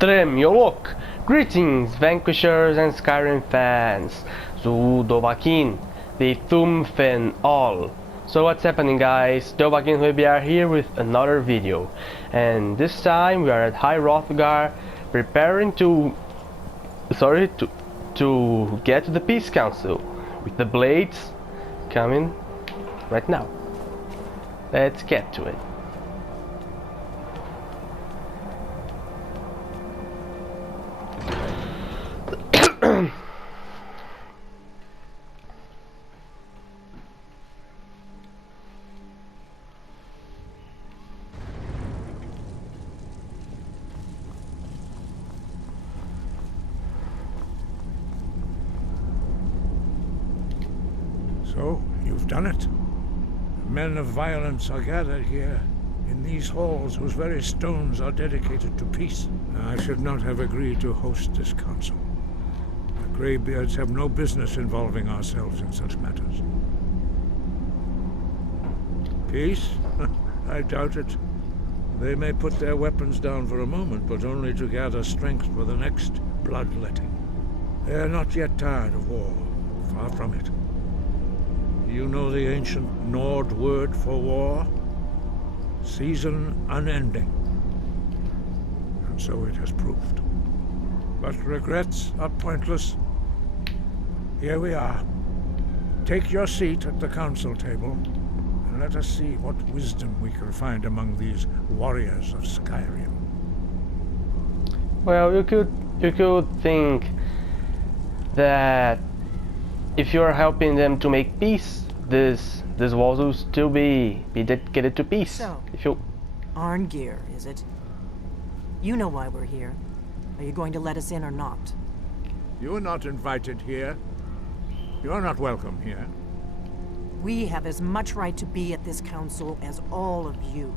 Trem Yolok! Greetings, Vanquishers and Skyrim fans! Zu Dovahkiin, the Thumfen all! So what's happening, guys? Dovahkiin will be here with another video. And this time we are at High Hrothgar, preparing to get to the Peace Council, with the blades coming right now. Let's get to it. So, you've done it. Men of violence are gathered here, in these halls whose very stones are dedicated to peace. I should not have agreed to host this council. The Greybeards have no business involving ourselves in such matters. Peace? I doubt it. They may put their weapons down for a moment, but only to gather strength for the next bloodletting. They are not yet tired of war. Far from it. You know the ancient Nord word for war? Season unending. And so it has proved. But regrets are pointless. Here we are. Take your seat at the council table, and let us see what wisdom we can find among these warriors of Skyrim. Well, you could think that if you are helping them to make peace, this walls will still be dedicated to peace. So, if you... Arngeir, is it? You know why we're here. Are you going to let us in or not? You're not invited here. You're not welcome here. We have as much right to be at this council as all of you.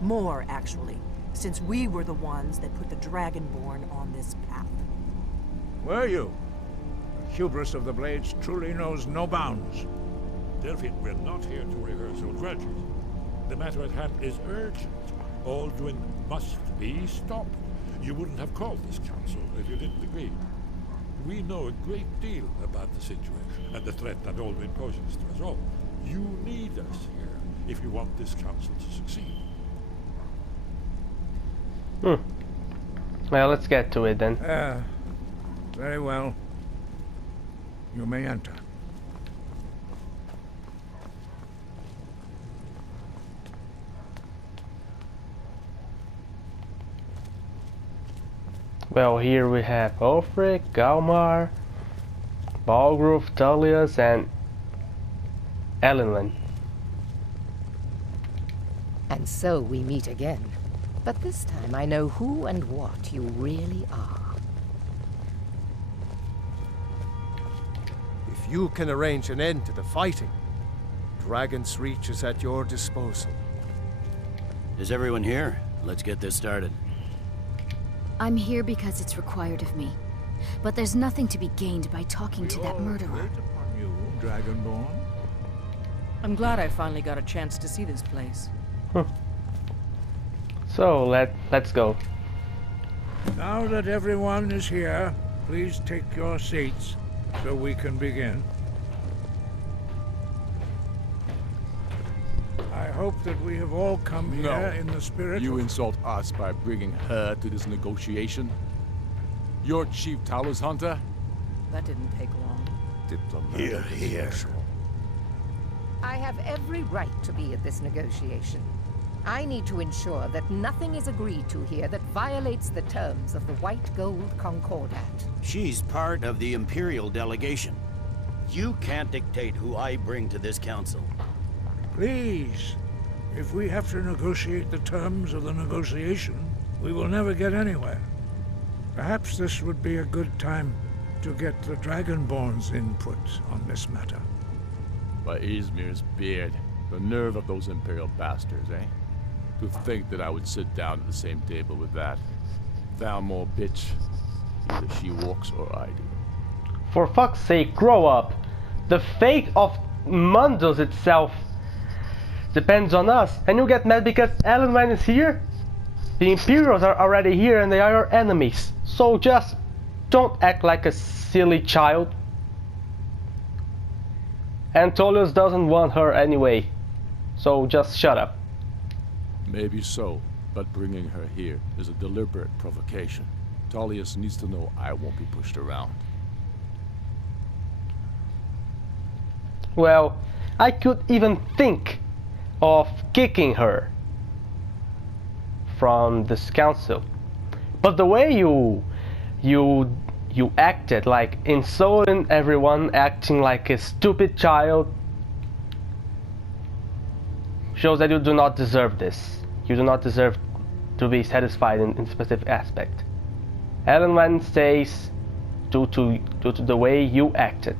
More, actually, since we were the ones that put the Dragonborn on this path. Were you? The hubris of the Blades truly knows no bounds. Delphine, we're not here to rehearse old grudges. The matter at hand is urgent. All doing must be stopped. You wouldn't have called this council if you didn't agree. We know a great deal about the situation and the threat that Ulfric poses to us all. You need us here if you want this council to succeed. Well, let's get to it then. Very well. You may enter. Well, here we have Ulfric, Galmar, Balgruf, Tullius, and Elenwen. And so we meet again. But this time I know who and what you really are. If you can arrange an end to the fighting, Dragon's Reach is at your disposal. Is everyone here? Let's get this started. I'm here because it's required of me. But there's nothing to be gained by talking to that murderer. Wait upon you, Dragonborn. I'm glad I finally got a chance to see this place. So let's go. Now that everyone is here, please take your seats so we can begin. I hope that we have all come here in the spirit You of... insult us by bringing her to this negotiation? You're Chief Talos Hunter? That didn't take long. Diplomatic Here. I have every right to be at this negotiation. I need to ensure that nothing is agreed to here that violates the terms of the White Gold Concordat. She's part of the Imperial delegation. You can't dictate who I bring to this council. Please, if we have to negotiate the terms of the negotiation, we will never get anywhere. Perhaps this would be a good time to get the Dragonborn's input on this matter. By Izmir's beard. The nerve of those Imperial bastards, eh? To think that I would sit down at the same table with that Thalmor bitch. Either she walks or I do. For fuck's sake, grow up! The fate of Mundos itself depends on us, and you get mad because Elenwen is here? The Imperials are already here and they are your enemies. So just don't act like a silly child. Antonius doesn't want her anyway. So just shut up. Maybe so, but bringing her here is a deliberate provocation. Tullius needs to know I won't be pushed around. Well, I could even think of kicking her from this council. But the way you acted, like insulting everyone, acting like a stupid child, shows that you do not deserve this. You do not deserve to be satisfied in specific aspect. Ellen stays due to the way you acted,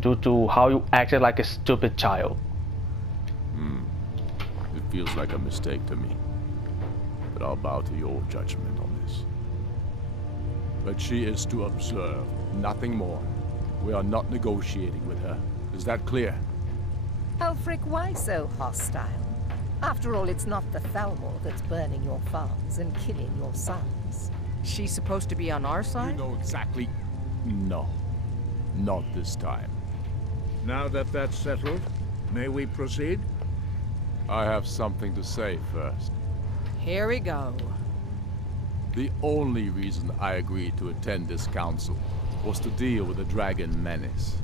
due to how you acted like a stupid child. It feels like a mistake to me, but I'll bow to your judgment on this. But she is to observe, nothing more. We are not negotiating with her. Is that clear? Ulfric, why so hostile? After all, it's not the Thalmor that's burning your farms and killing your sons. She's supposed to be on our You side? know exactly... No. Not this time. Now that that's settled, may we proceed? I have something to say first. Here we go. The only reason I agreed to attend this council was to deal with the dragon menace.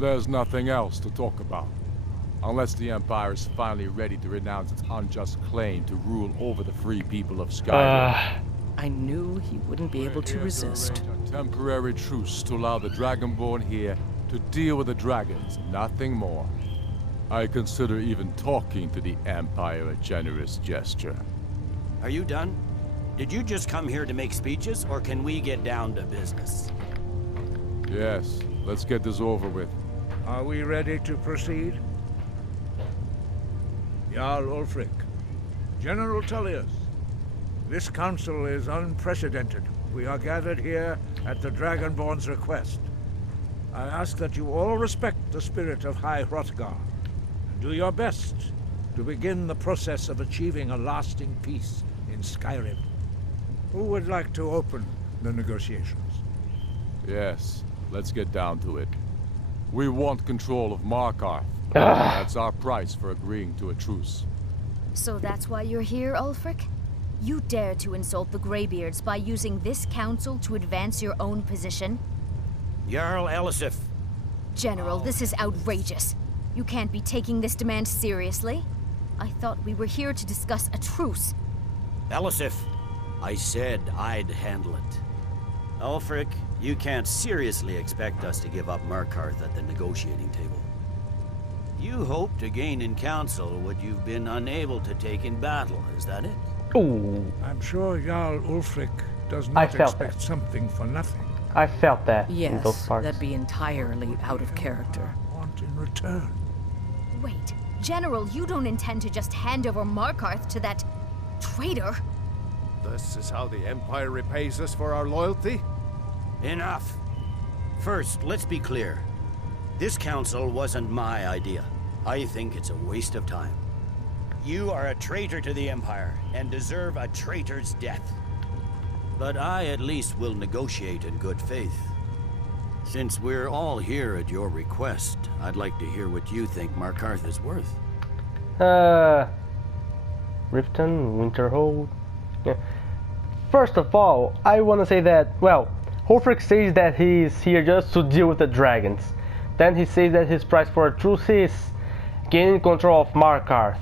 There's nothing else to talk about. Unless the Empire is finally ready to renounce its unjust claim to rule over the free people of Skyrim. I knew he wouldn't be able to resist. A temporary truce to allow the Dragonborn here to deal with the dragons, nothing more. I consider even talking to the Empire a generous gesture. Are you done? Did you just come here to make speeches, or can we get down to business? Yes, let's get this over with. Are we ready to proceed? Jarl Ulfric, General Tullius, this council is unprecedented. We are gathered here at the Dragonborn's request. I ask that you all respect the spirit of High Hrothgar, and do your best to begin the process of achieving a lasting peace in Skyrim. Who would like to open the negotiations? Yes, let's get down to it. We want control of Markarth. That's our price for agreeing to a truce. So that's why you're here, Ulfric? You dare to insult the Greybeards by using this council to advance your own position? Jarl Elisif. General, this is outrageous. You can't be taking this demand seriously. I thought we were here to discuss a truce. Elisif, I said I'd handle it. Ulfric, you can't seriously expect us to give up Markarth at the negotiating table. You hope to gain in council what you've been unable to take in battle, is that it? Ooh, I'm sure Jarl Ulfric does I not felt expect that. something for nothing. I felt that in those Yes, parts. that'd be entirely out of character. Want in return? Wait, General, you don't intend to just hand over Markarth to that traitor? This is how the Empire repays us for our loyalty? Enough. First, let's be clear. This council wasn't my idea. I think it's a waste of time. You are a traitor to the Empire, and deserve a traitor's death. But I at least will negotiate in good faith. Since we're all here at your request, I'd like to hear what you think Markarth is worth. Riften, Winterhold. Yeah. First of all, I want to say that, well, Ulfric says that he's here just to deal with the dragons. Then he says that his price for a truce is gaining control of Markarth.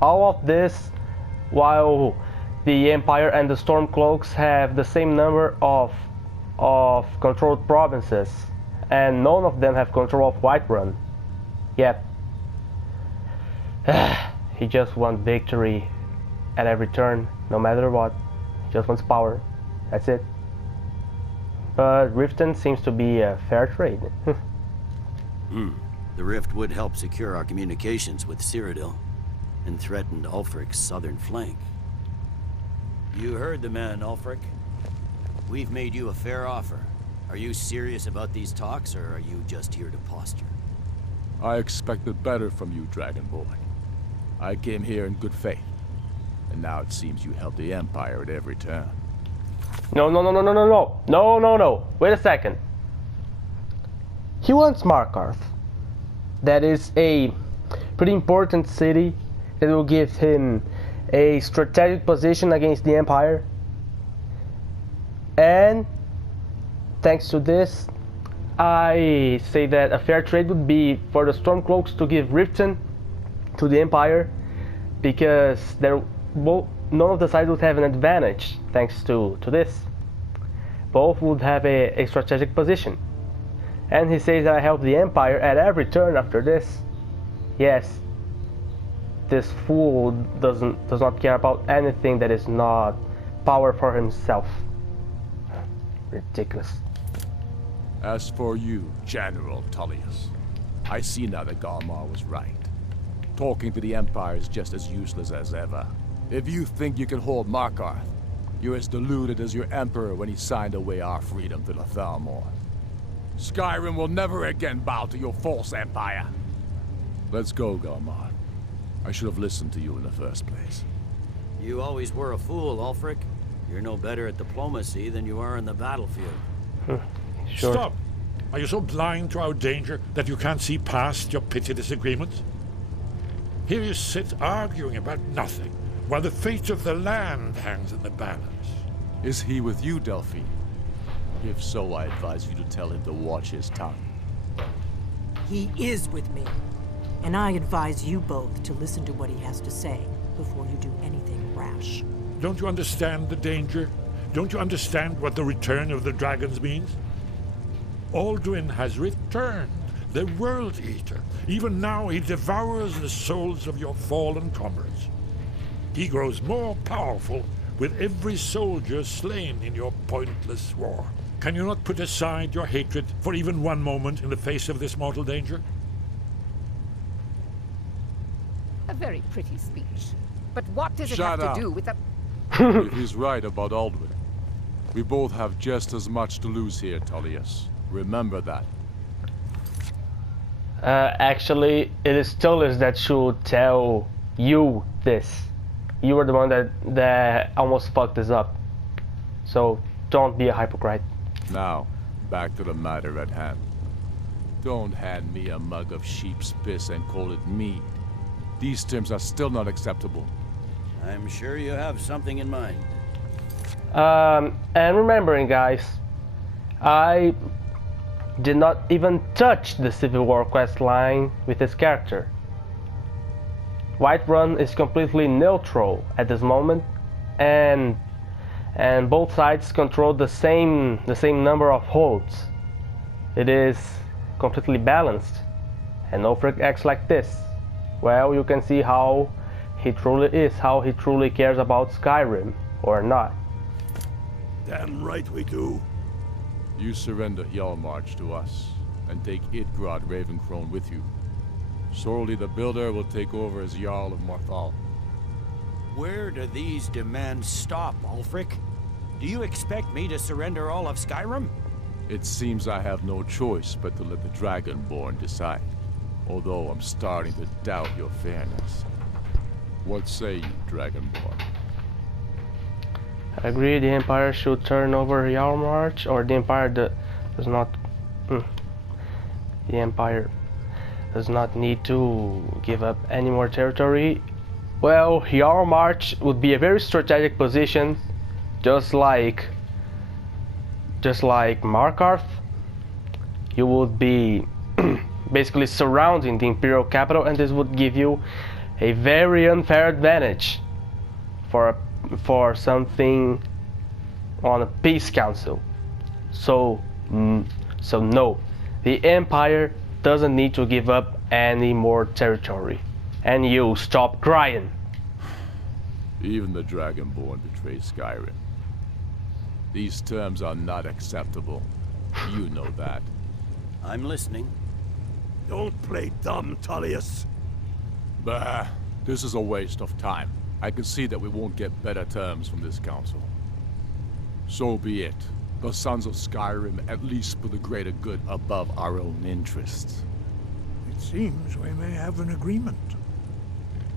All of this while the Empire and the Stormcloaks have the same number of controlled provinces, and none of them have control of Whiterun. Yet, he just wants victory at every turn, no matter what. He just wants power. That's it. But Riften seems to be a fair trade. The rift would help secure our communications with Cyrodiil, and threatened Ulfric's southern flank. You heard the man, Ulfric. We've made you a fair offer. Are you serious about these talks, or are you just here to posture? I expected better from you, Dragonborn. I came here in good faith. And now it seems you help the Empire at every turn. No, no, no, no, no, no, no. No, no, no. Wait a second. He wants Markarth. That is a pretty important city that will give him a strategic position against the Empire. And thanks to this, I say that a fair trade would be for the Stormcloaks to give Riften to the Empire, because none of the sides would have an advantage thanks to this. Both would have a strategic position. And he says that I help the Empire at every turn after this. Yes, this fool does not care about anything that is not power for himself. Ridiculous. As for you, General Tullius, I see now that Galmar was right. Talking to the Empire is just as useless as ever. If you think you can hold Markarth, you're as deluded as your Emperor when he signed away our freedom to the Thalmor. Skyrim will never again bow to your false empire. Let's go, Galmar. I should have listened to you in the first place. You always were a fool, Ulfric. You're no better at diplomacy than you are in the battlefield. Sure. Stop! Are you so blind to our danger that you can't see past your petty disagreements? Here you sit arguing about nothing, while the fate of the land hangs in the balance. Is he with you, Delphine? If so, I advise you to tell him to watch his tongue. He is with me. And I advise you both to listen to what he has to say before you do anything rash. Don't you understand the danger? Don't you understand what the return of the dragons means? Alduin has returned, the World Eater. Even now he devours the souls of your fallen comrades. He grows more powerful with every soldier slain in your pointless war. Can you not put aside your hatred for even one moment in the face of this mortal danger? A very pretty speech. But what does it Shut have up. to do with the... If he's right about Alduin, we both have just as much to lose here, Tullius. Remember that. Actually, it is Tullius that should tell you this. You were the one that almost fucked this up. So, don't be a hypocrite. Now, back to the matter at hand. Don't hand me a mug of sheep's piss and call it mead. These terms are still not acceptable. I'm sure you have something in mind. And remembering, guys, I did not even touch the Civil War quest line with this character. Whiterun is completely neutral at this moment, and both sides control the same number of holds. It is completely balanced, and Ulfric acts like this. Well, you can see how he truly is, how he truly cares about Skyrim, or not. Damn right we do. You surrender Hjalmarch to us, and take Idgrod Ravencrone with you. Sorli the Builder will take over as Jarl of Morthal. Where do these demands stop, Ulfric? Do you expect me to surrender all of Skyrim? It seems I have no choice but to let the Dragonborn decide. Although I'm starting to doubt your fairness. What say you, Dragonborn? I agree, the Empire should turn over Hjalmarch, or the Empire does not... The Empire does not need to give up any more territory. Well, Hjalmarch would be a very strategic position, just like Markarth. You would be basically surrounding the Imperial capital, and this would give you a very unfair advantage for something on a peace council. So no, the Empire doesn't need to give up any more territory. And you stop crying. Even the Dragonborn betray Skyrim. These terms are not acceptable. You know that. I'm listening. Don't play dumb, Tullius. Bah, this is a waste of time. I can see that we won't get better terms from this council. So be it. The Sons of Skyrim at least put the greater good above our own interests. It seems we may have an agreement.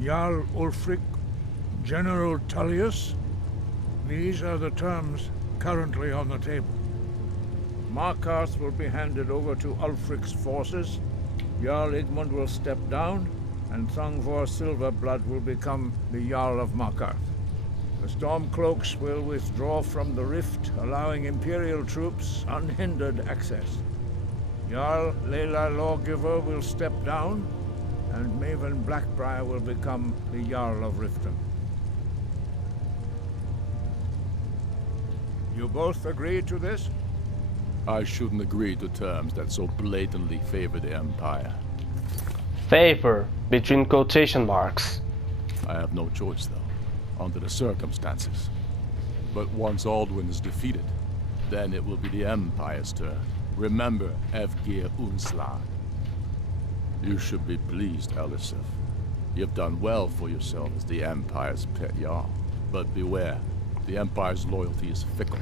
Jarl Ulfric, General Tullius, these are the terms currently on the table. Markarth will be handed over to Ulfric's forces, Jarl Igmund will step down, and Thongvor Silverblood will become the Jarl of Markarth. The Stormcloaks will withdraw from the rift, allowing Imperial troops unhindered access. Jarl Leila Lawgiver will step down, and Maven Blackbriar will become the Jarl of Riften. You both agree to this? I shouldn't agree to terms that so blatantly favor the Empire. Favor, between quotation marks. I have no choice, though, under the circumstances. But once Alduin is defeated, then it will be the Empire's turn. Remember Evgir Unslag. You should be pleased, Elisif. You've done well for yourself as the Empire's pet Jarl. But beware, the Empire's loyalty is fickle.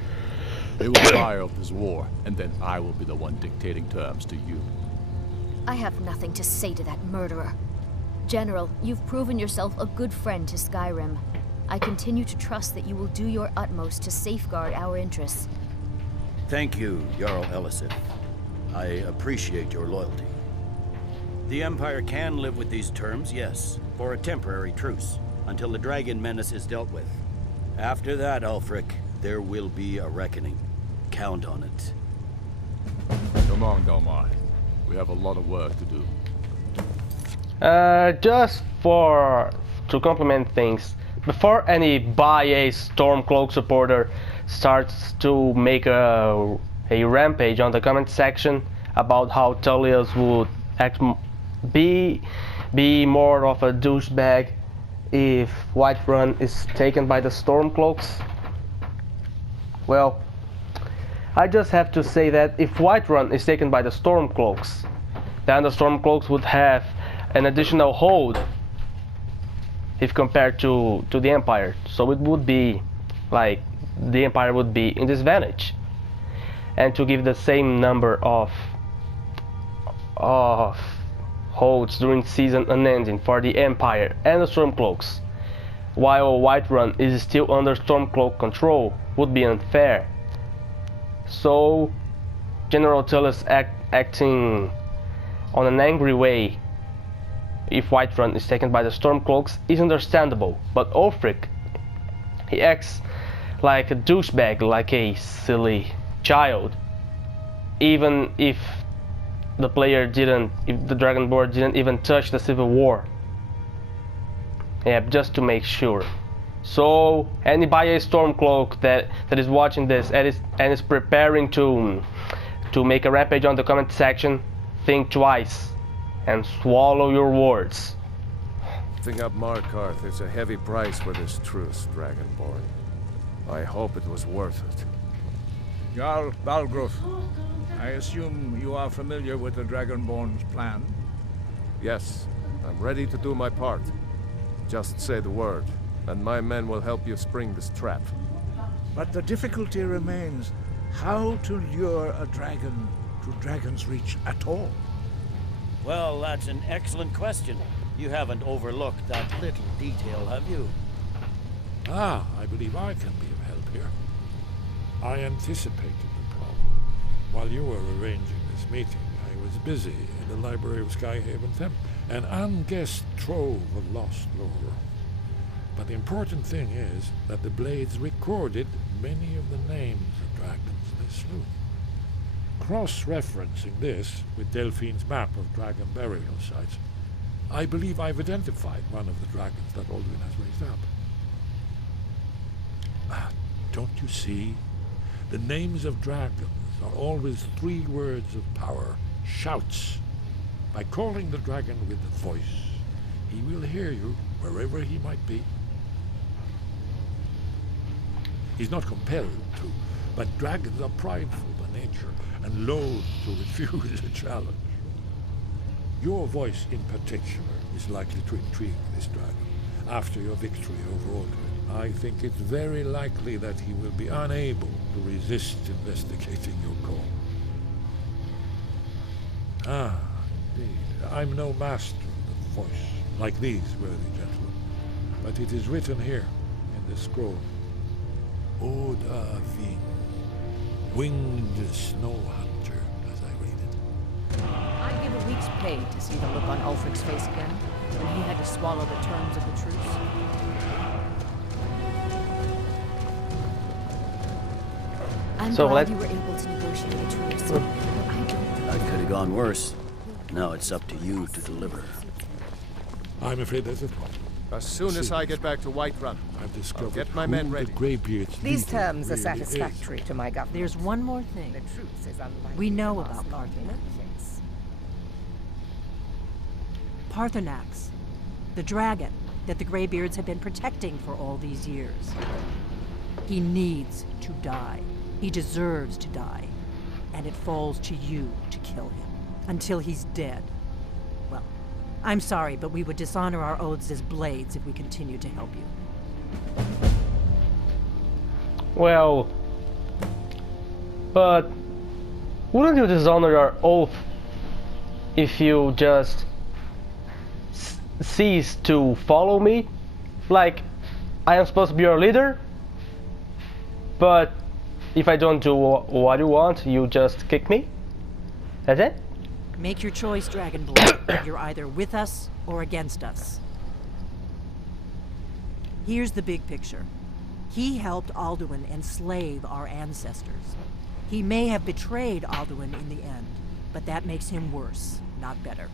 They will tire of this war, and then I will be the one dictating terms to you. I have nothing to say to that murderer. General, you've proven yourself a good friend to Skyrim. I continue to trust that you will do your utmost to safeguard our interests. Thank you, Jarl Elisif. I appreciate your loyalty. The Empire can live with these terms, yes, for a temporary truce, until the dragon menace is dealt with. After that, Ulfric, there will be a reckoning. Count on it. Come on, Delmar. We have a lot of work to do. Just to complement things, before any BAE Stormcloak supporter starts to make a rampage on the comment section about how Tullius would be more of a douchebag if Whiterun is taken by the Stormcloaks, well, I just have to say that if Whiterun is taken by the Stormcloaks, then the Stormcloaks would have an additional hold if compared to the Empire. So it would be like the Empire would be in disadvantage. And to give the same number of holds during season unending for the Empire and the Stormcloaks, while Whiterun is still under Stormcloak control, would be unfair. So General Tullius acting on an angry way if Whiterun is taken by the Stormcloaks is understandable, but Ulfric, he acts like a douchebag, like a silly child, even if the Dragonborn didn't even touch the Civil War. Yeah, just to make sure. So any BAE Stormcloak that is watching this and is preparing to make a rampage on the comment section, think twice and swallow your words. Giving up Markarth is a heavy price for this truce, Dragonborn. I hope it was worth it. Jarl Balgroth, I assume you are familiar with the Dragonborn's plan? Yes, I'm ready to do my part. Just say the word, and my men will help you spring this trap. But the difficulty remains how to lure a dragon to Dragon's Reach at all. Well, that's an excellent question. You haven't overlooked that little detail, have you? Ah, I believe I can be of help here. I anticipated the problem. While you were arranging this meeting, I was busy in the library of Skyhaven Temple, an unguessed trove of lost lore. But the important thing is that the Blades recorded many of the names of dragons they slew. Cross-referencing this with Delphine's map of dragon burial sites, I believe I've identified one of the dragons that Alduin has raised up. Don't you see? The names of dragons are always 3 words of power, shouts. By calling the dragon with the voice, he will hear you wherever he might be. He's not compelled to, but dragons are prideful by nature and loath to refuse a challenge. Your voice in particular is likely to intrigue this dragon. After your victory over Alduin, I think it's very likely that he will be unable to resist investigating your call. Ah, indeed. I'm no master of the voice, like these worthy gentlemen, but it is written here the scroll. Oda Vin, winged snow hunter, as I read it. I'd give a week's pay to see the look on Ulfric's face again, when he had to swallow the terms of the truce. I'm So glad let- you were able to negotiate a truce. But I don't. That could have gone worse. Now it's up to you to deliver. I'm afraid there's a problem. As soon as I get back to Whiterun, I've discovered get my who men the ready. Greybeard's These leader terms are really satisfactory to my government. There's one more thing. The truce is unlikely We know to last about long in Parthenos. any case. Parthenax, the dragon that the Greybeards have been protecting for all these years. He needs to die. He deserves to die. And it falls to you to kill him. Until he's dead. Well, I'm sorry, but we would dishonor our oaths as blades if we continue to help you. Well, but wouldn't you dishonor your oath if you just cease to follow me? Like, I am supposed to be your leader, but if I don't do what you want, you just kick me? That's it? Make your choice, Dragonborn. You're either with us or against us. Here's the big picture. He helped Alduin enslave our ancestors. He may have betrayed Alduin in the end, but that makes him worse, not better.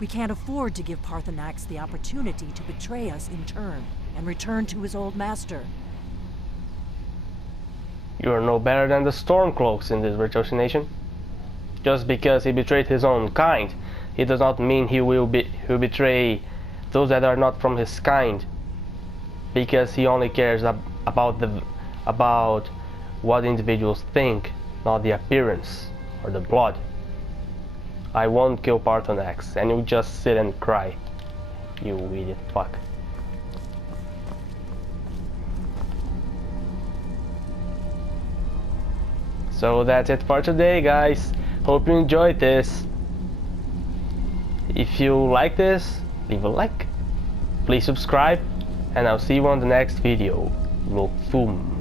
We can't afford to give Parthenax the opportunity to betray us in turn and return to his old master. You are no better than the Stormcloaks in this ratiocination. Just because he betrayed his own kind, it does not mean he will betray those that are not from his kind. Because he only cares about what individuals think, not the appearance or the blood. I won't kill Parthenax, and you just sit and cry. You idiot fuck. So that's it for today, guys. Hope you enjoyed this. If you like this, leave a like. Please subscribe, and I'll see you on the next video. Lothum.